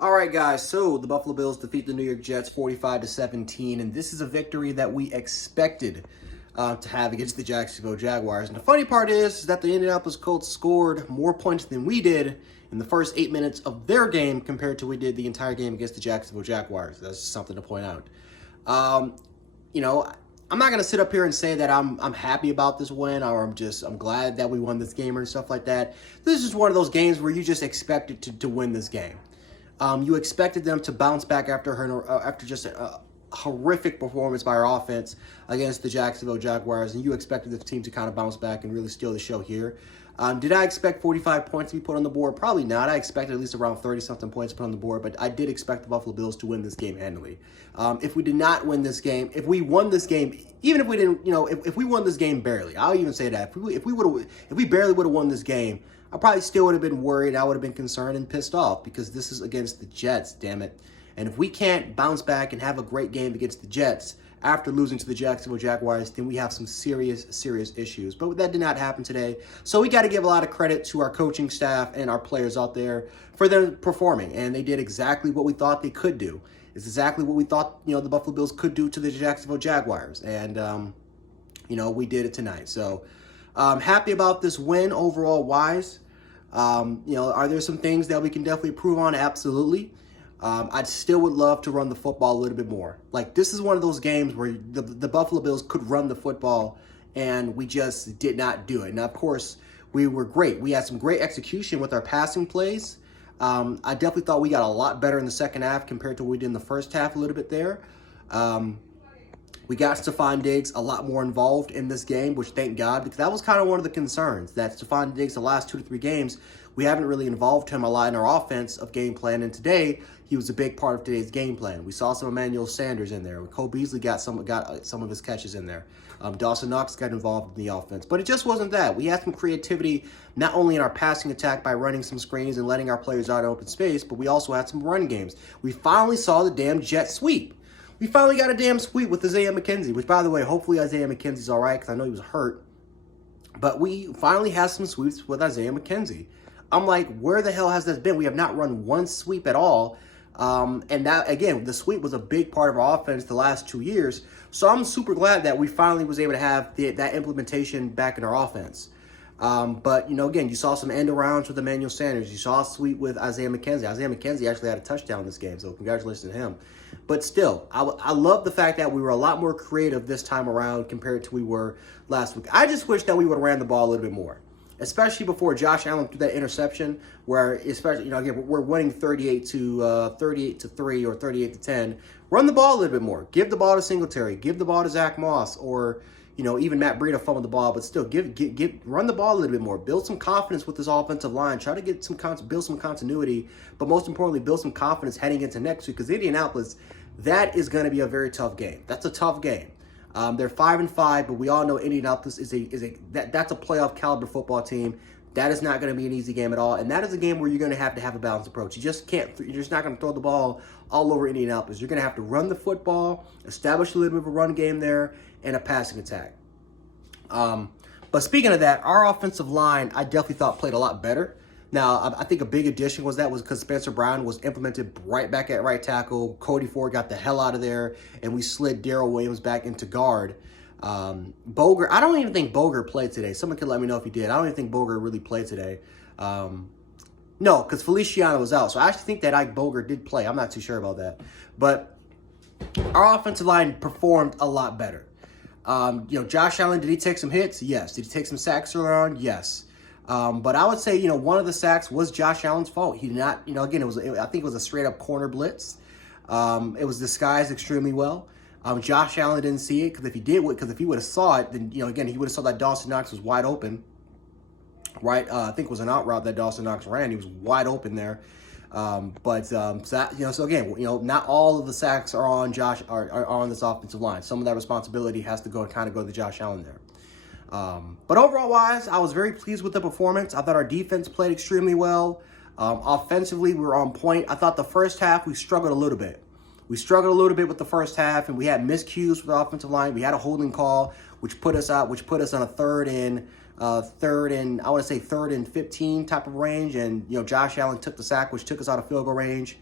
All right, guys. So the Buffalo Bills defeat the New York Jets 45-17, and this is a victory that we expected to have against the Jacksonville Jaguars. And the funny part is that the Indianapolis Colts scored more points than we did in the first 8 minutes of their game compared to we did the entire game against the Jacksonville Jaguars. That's just something to point out. Um, you know, I'm not gonna sit up here and say that I'm happy about this win or I'm glad that we won this game or stuff like that. This is one of those games where you just expected to win this game. You expected them to bounce back after just a horrific performance by our offense against the Jacksonville Jaguars, and you expected the team to kind of bounce back and really steal the show here. Did I expect 45 points to be put on the board? Probably not. I expected at least around 30-something points put on the board, but I did expect the Buffalo Bills to win this game handily. If we did not win this game, if we won this game, even if we didn't, if we won this game barely, I'll even say that if we barely would have won this game, I probably still would have been worried. I would have been concerned and pissed off because this is against the Jets, damn it. And if we can't bounce back and have a great game against the Jets after losing to the Jacksonville Jaguars, then we have some serious issues. But that did not happen today. So we got to give a lot of credit to our coaching staff and our players out there for them performing. And they did exactly what we thought they could do. It's exactly what we thought, the Buffalo Bills could do to the Jacksonville Jaguars. And, we did it tonight. So happy about this win overall wise. Are there some things that we can definitely improve on? Absolutely. I still would love to run the football a little bit more. Like, this is one of those games where the Buffalo Bills could run the football, and we just did not do it. Now, of course, we were great. We had some great execution with our passing plays. I definitely thought we got a lot better in the second half compared to what we did in the first half a little bit there. We got Stephon Diggs a lot more involved in this game, which thank God, because that was kind of one of the concerns, that Stephon Diggs, the last 2 to 3 games, we haven't really involved him a lot in our offense of game plan, and today, he was a big part of today's game plan. We saw some Emmanuel Sanders in there. Cole Beasley got some of his catches in there. Dawson Knox got involved in the offense, but it just wasn't that. We had some creativity, not only in our passing attack by running some screens and letting our players out in open space, but we also had some run games. We finally saw the damn jet sweep. We finally got a damn sweep with Isaiah McKenzie, which, by the way, hopefully Isaiah McKenzie's all right because I know he was hurt. But we finally had some sweeps with Isaiah McKenzie. I'm like, where the hell has this been? We have not run one sweep at all. And that, again, the sweep was a big part of our offense the last 2 years. So I'm super glad that we finally was able to have that implementation back in our offense. But, again, you saw some end arounds with Emmanuel Sanders. You saw a sweep with Isaiah McKenzie. Isaiah McKenzie actually had a touchdown this game, so congratulations to him. But still, I love the fact that we were a lot more creative this time around compared to we were last week. I just wish that we would have ran the ball a little bit more, especially before Josh Allen threw that interception where, especially, again, we're winning 38 to 3 or 38 to 10. Run the ball a little bit more. Give the ball to Singletary. Give the ball to Zach Moss or, even Matt Breida fumbled the ball, but still run the ball a little bit more. Build some confidence with this offensive line. Try to build some continuity, but most importantly, build some confidence heading into next week because Indianapolis, that is going to be a very tough game. That's a tough game. They're 5-5, but we all know Indianapolis that's a playoff caliber football team. That is not going to be an easy game at all, and that is a game where you're going to have a balanced approach. You're just not going to throw the ball all over Indianapolis. You're going to have to run the football, establish a little bit of a run game there, and a passing attack. But speaking of that, our offensive line, I definitely thought played a lot better. Now, I think a big addition was because Spencer Brown was implemented right back at right tackle. Cody Ford got the hell out of there, and we slid Darrell Williams back into guard. Boger, I don't even think Boger played today. Someone can let me know if he did. I don't even think Boger really played today. No, because Feliciano was out. So I actually think that Ike Boger did play. I'm not too sure about that. But our offensive line performed a lot better. Josh Allen, did he take some hits? Yes. Did he take some sacks earlier on? Yes. But I would say, one of the sacks was Josh Allen's fault. He did not, again, I think it was a straight up corner blitz. It was disguised extremely well. Josh Allen didn't see it because if he would have saw it, then, again, he would have saw that Dawson Knox was wide open. Right. I think it was an out route that Dawson Knox ran. He was wide open there. So again, not all of the sacks are on are on this offensive line. Some of that responsibility has to go to Josh Allen there. But overall wise, I was very pleased with the performance. I thought our defense played extremely well. Offensively, we were on point. I thought the first half we struggled a little bit. We struggled a little bit with the first half, and we had miscues with the offensive line. We had a holding call, which put us on a third and 15 type of range. And, Josh Allen took the sack, which took us out of field goal range.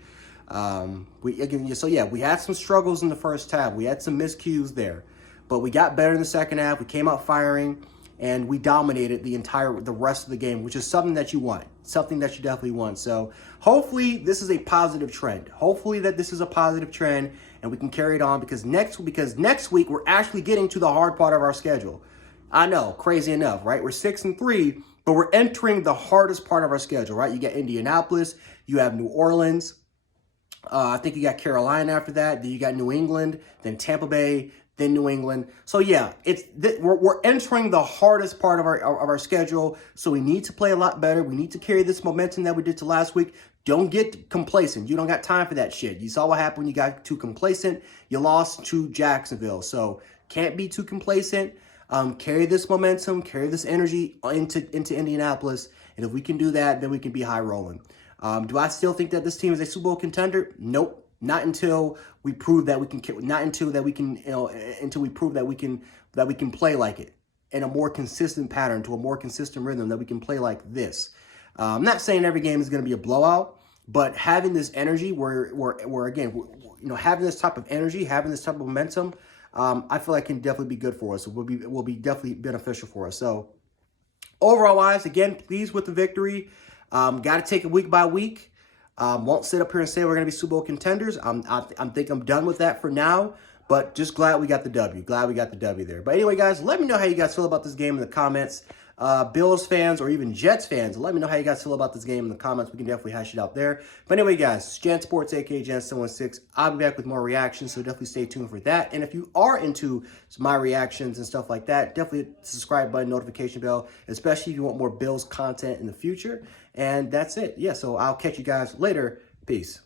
We had some struggles in the first half. We had some miscues there, but we got better in the second half. We came out firing, and we dominated the rest of the game, which is something that you want, something that you definitely want. So hopefully this is a positive trend. Hopefully that this is a positive trend, and we can carry it on because next week we're actually getting to the hard part of our schedule. I know, crazy enough, right? We're 6-3, but we're entering the hardest part of our schedule, right? You got Indianapolis, you have New Orleans. I think you got Carolina after that. Then you got New England, then Tampa Bay, then New England. So yeah, we're entering the hardest part of our schedule. So we need to play a lot better. We need to carry this momentum that we did to last week. Don't get complacent. You don't got time for that shit. You saw what happened when you got too complacent. You lost to Jacksonville. So can't be too complacent. Carry this momentum, carry this energy into Indianapolis. And if we can do that, then we can be high rolling. Do I still think that this team is a Super Bowl contender? Nope. Not until we prove that we can. Not until that we can. Until we prove that we can play like it in a more consistent pattern, to a more consistent rhythm, that we can play like this. I'm not saying every game is going to be a blowout, but having this energy, where again, having this type of energy, having this type of momentum, I feel like can definitely be good for us. It will be definitely beneficial for us. So overall wise, again, pleased with the victory. Got to take it week by week. Won't sit up here and say we're going to be Super Bowl contenders. I think I'm done with that for now. But just glad we got the W. Glad we got the W there. But anyway, guys, let me know how you guys feel about this game in the comments. Bills fans or even Jets fans, let me know how you guys feel about this game in the comments. We can definitely hash it out there. But anyway, guys, it's Jan Sports, aka Jan716. I'll be back with more reactions, so definitely stay tuned for that. And if you are into my reactions and stuff like that, definitely subscribe button, notification bell, especially if you want more Bills content in the future. And that's it. Yeah, so I'll catch you guys later. Peace.